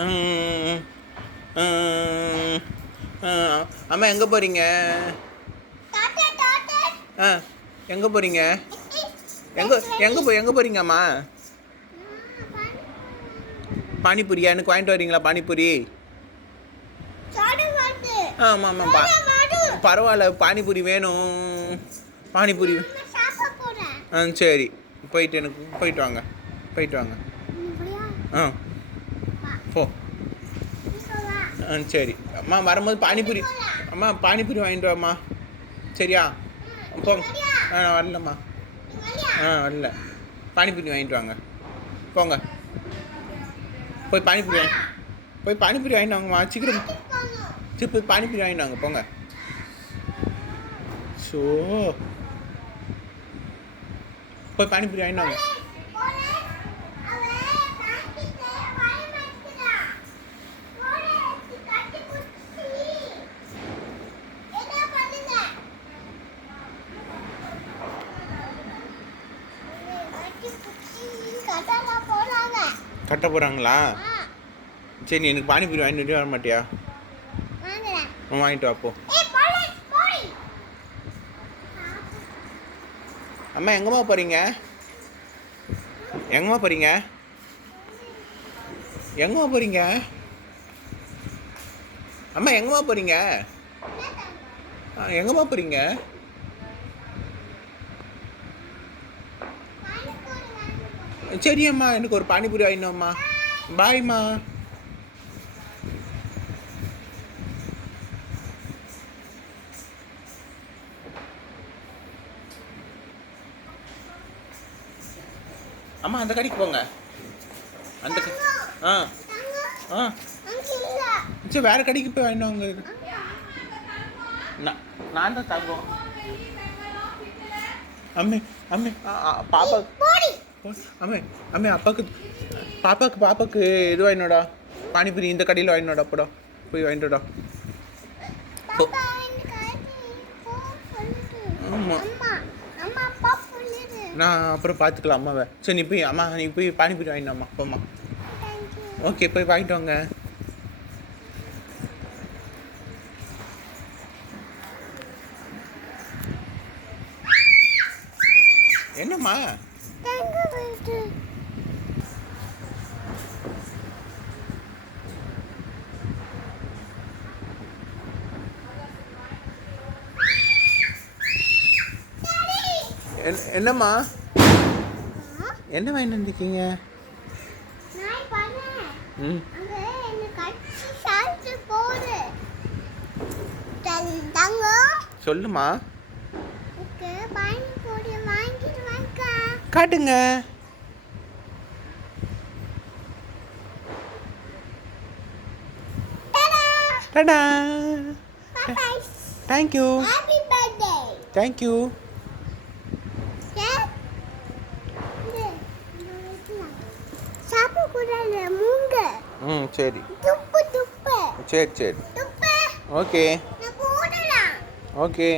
ம், ம், அம்மா எங்கே போகிறீங்க? ஆ எங்கே போகிறீங்க? எங்கே போகிறீங்க அம்மா? பானிபூரியா? எனக்கு வாங்கிட்டு வரீங்களா பானிபூரி? ஆமாம் ஆமாம் பரவாயில்ல, பானிபூரி வேணும். பானிபூரி. ஆ சரி, போயிட்டு வாங்க. ஆ போ. ஆ சரி அம்மா, வரும்போது பானிபூரி. அம்மா பானிபூரி வாங்கிட்டு வாம்மா. சரியா? போங்க. வரலம்மா. வரல. பானிபூரி வாங்கிட்டு வாங்க. போங்க. போய் பானிபூரி வாங்கிட்டு வாங்கம்மா, சீக்கிரம். சரி போய் பானிபூரி வாங்கிட்டு வாங்க, போங்க. ஸோ போய் பானிபூரி வாங்கிட்டு வாங்க. கட்ட போகிறாங்களா? சரி, எனக்கு பானிபூரி வாங்கிட்டு வர மாட்டியா? வாங்கிட்டு வாப்போ. அம்மா எங்கம்மா போகிறீங்க? எங்கம்மா போகிறீங்க? அம்மா எங்கம்மா போகிறீங்க? எங்கம்மா போகிறீங்க? சரி அம்மா, எனக்கு ஒரு பானிபூரி வாங்கினோம்மா. பாய்மா. அம்மா அந்த கடைக்கு போங்க. ஆ ஆ சரி, வேறு கடைக்கு போய் வாங்கிட்டு வாங்க. நான் தான் தங்கம். அம்மே பாப்பா. அம்மே பாப்பாக்கு இது வாங்கினோடா, பானிபூரி இந்த கடையில் வாங்கினோடா. போடா, போய் வாங்கிட்டோடா. ஆமாம், நான் அப்புறம் பார்த்துக்கலாம் அம்மாவை. சரி நீ போய் பானிபூரி வாங்கினோம்மா. போம்மா. ஓகே, போய் வாங்கிட்டு வாங்க. என்னம்மா? என்னம்மா? என்ன வாங்கிட்டு வந்துருக்கீங்க? சொல்லுமா. காட்டுங்க. டடா. தேங்க்யூ. தேங்க்யூ. சரி சரி. Okay okay.